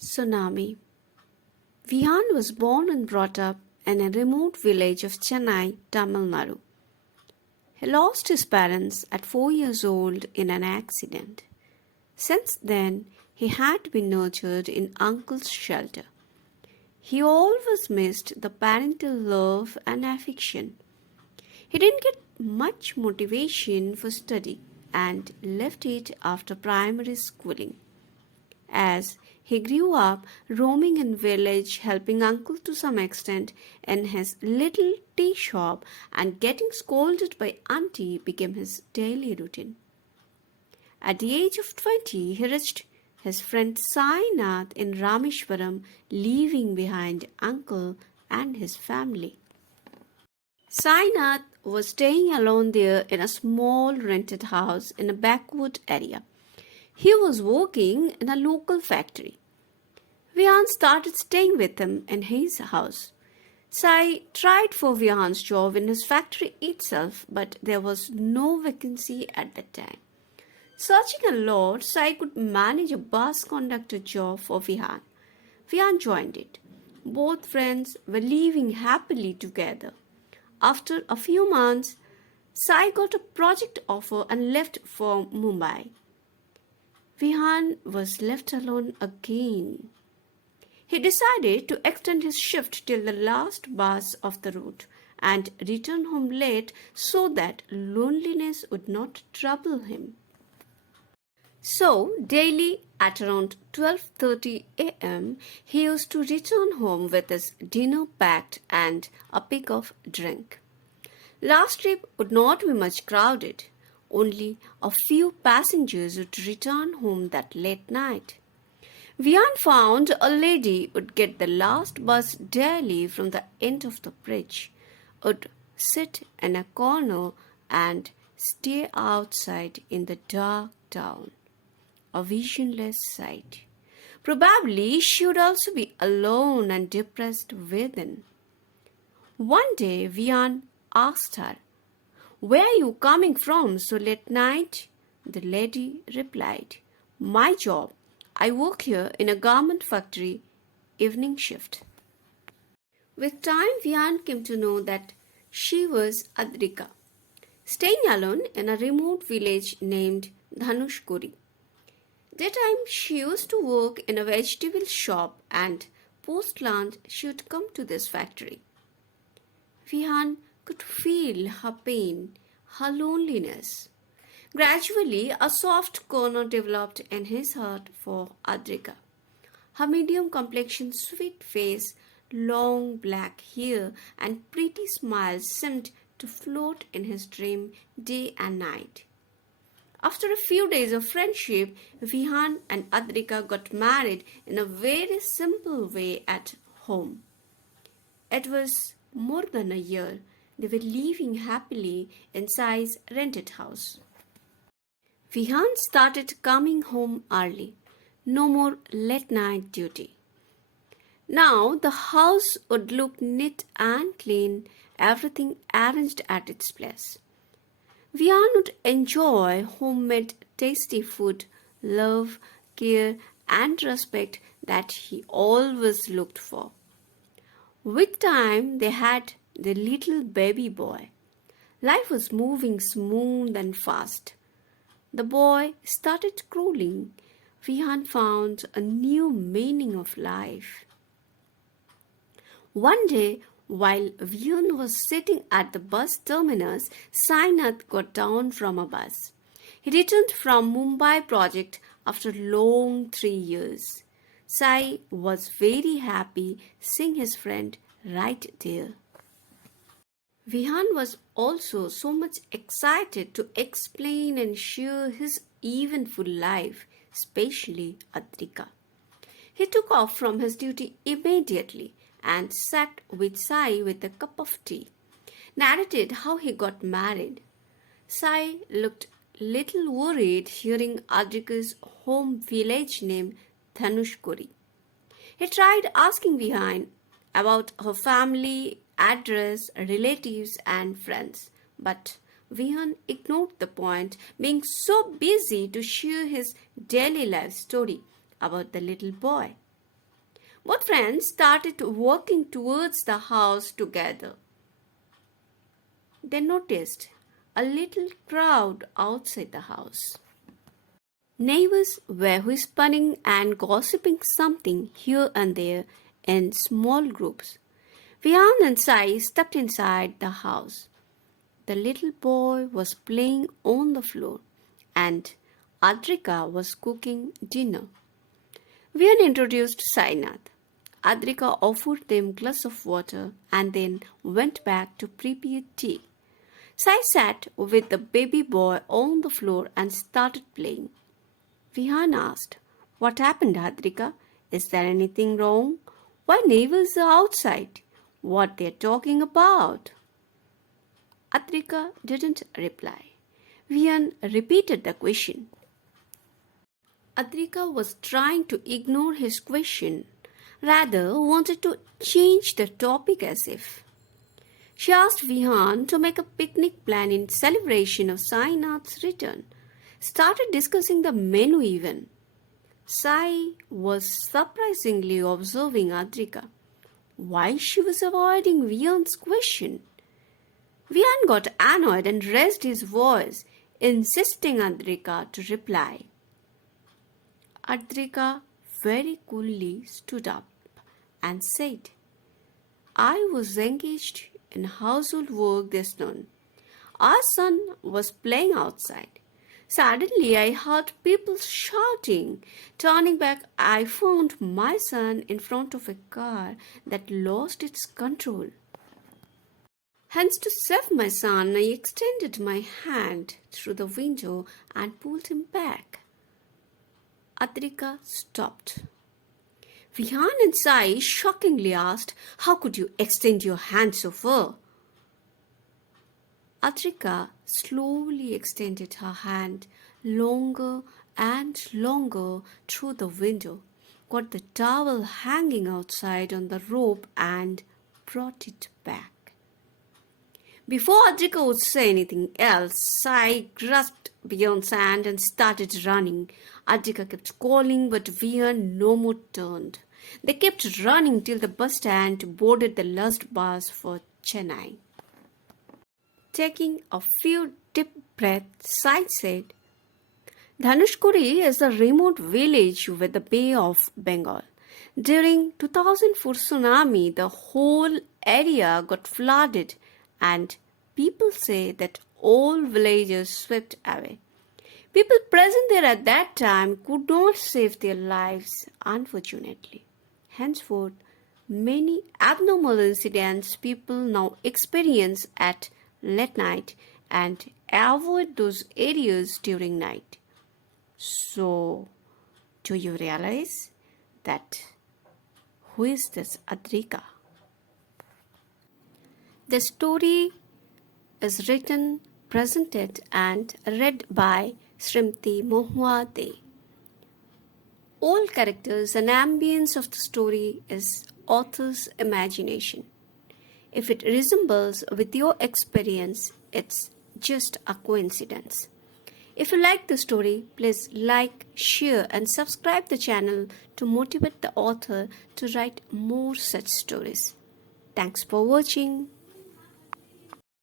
Tsunami. Vihan was born and brought up in a remote village of Chennai, Tamil Nadu. He lost his parents at 4 years old in an accident. Since then, he had been nurtured in uncle's shelter. He always missed the parental love and affection. He didn't get much motivation for study and left it after primary schooling. As he grew up roaming in village, helping uncle to some extent in his little tea shop, and getting scolded by auntie became his daily routine. At the age of 20, he reached his friend Sainath in Rameshwaram, leaving behind uncle and his family. Sainath was staying alone there in a small rented house in a backward area. He was working in a local factory. Vihan started staying with him in his house. Sai tried for Vihan's job in his factory itself, but there was no vacancy at that time. Searching a lot, Sai could manage a bus conductor job for Vihan. Vihan joined it. Both friends were living happily together. After a few months, Sai got a project offer and left for Mumbai. Vihan was left alone again. He decided to extend his shift till the last bus of the route and return home late so that loneliness would not trouble him. So, daily at around 12:30 a.m., he used to return home with his dinner packed and a pig of drink. Last trip would not be much crowded. Only a few passengers would return home that late night. Vihan found a lady would get the last bus daily from the end of the bridge, would sit in a corner and stare outside in the dark town. A visionless sight. Probably she would also be alone and depressed within. One day Vihan asked her, "Where are you coming from so late night?" The lady replied, "My job. I work here in a garment factory, evening shift." With time, Vihan came to know that she was Adrika, staying alone in a remote village named Dhanushkori. That time she used to work in a vegetable shop, and post-lunch she would come to this factory. Vihan could feel her pain, her loneliness. Gradually, a soft corner developed in his heart for Adrika. Her medium complexion, sweet face, long black hair, and pretty smile seemed to float in his dream day and night. After a few days of friendship, Vihan and Adrika got married in a very simple way at home. It was more than a year. They were living happily in Sai's rented house. Vihan started coming home early. No more late night duty. Now the house would look neat and clean, everything arranged at its place. Vihan would enjoy homemade tasty food, love, care, and respect that he always looked for. With time, they had the little baby boy. Life was moving smooth and fast. The boy started crawling. Vihan found a new meaning of life. One day, while Vihan was sitting at the bus terminus, Sainath got down from a bus. He returned from Mumbai project after long 3 years. Sai was very happy seeing his friend right there. Vihan was also so much excited to explain and share his eventful life, especially Adrika. He took off from his duty immediately and sat with Sai with a cup of tea, narrated how he got married. Sai looked little worried hearing Adrika's home village name Dhanushkori. He tried asking Vihan about her family, address, relatives and friends, but Vihan ignored the point, being so busy to share his daily life story about the little boy. Both friends started walking towards the house together. They noticed a little crowd outside the house. Neighbors were whispering and gossiping something here and there in small groups. Vian and Sai stepped inside the house. The little boy was playing on the floor and Adrika was cooking dinner. Vian introduced Sainath. Adrika offered them a glass of water and then went back to prepare tea. Sai sat with the baby boy on the floor and started playing. Vihan asked, "What happened, Adrika? Is there anything wrong? Why neighbors are outside? What they're talking about?" Adrika didn't reply. Vihan repeated the question. Adrika was trying to ignore his question, rather wanted to change the topic as if. She asked Vihan to make a picnic plan in celebration of Sainath's return. Started discussing the menu even. Sai was surprisingly observing Adrika. Why she was avoiding Vian's question? Vian got annoyed and raised his voice, insisting Adrika to reply. Adrika very coolly stood up and said, "I was engaged in household work this noon. Our son was playing outside. Suddenly I heard people shouting. Turning back, I found my son in front of a car that lost its control. Hence, to save my son, I extended my hand through the window and pulled him back." Adrika stopped. Vihan and Sai shockingly asked, "How could you extend your hand so far?" Adrika slowly extended her hand longer and longer through the window, got the towel hanging outside on the rope and brought it back. Before Adrika would say anything else, Sai grasped Vian's hand and started running. Adrika kept calling, but Vian no more turned. They kept running till the bus stand boarded the last bus for Chennai. Taking a few deep breaths, Sai said, "Dhanushkori is a remote village with the Bay of Bengal. During 2004 tsunami, the whole area got flooded and people say that all villages swept away. People present there at that time could not save their lives, unfortunately. Henceforth, many abnormal incidents people now experience at late night and avoid those areas during night." So, do you realize that who is this Adrika? The story is written, presented and read by Srimati Mahua. All characters and ambience of the story is author's imagination. If it resembles with your experience, it's just a coincidence. If you like the story, please like, share and subscribe the channel to motivate the author to write more such stories. Thanks for watching.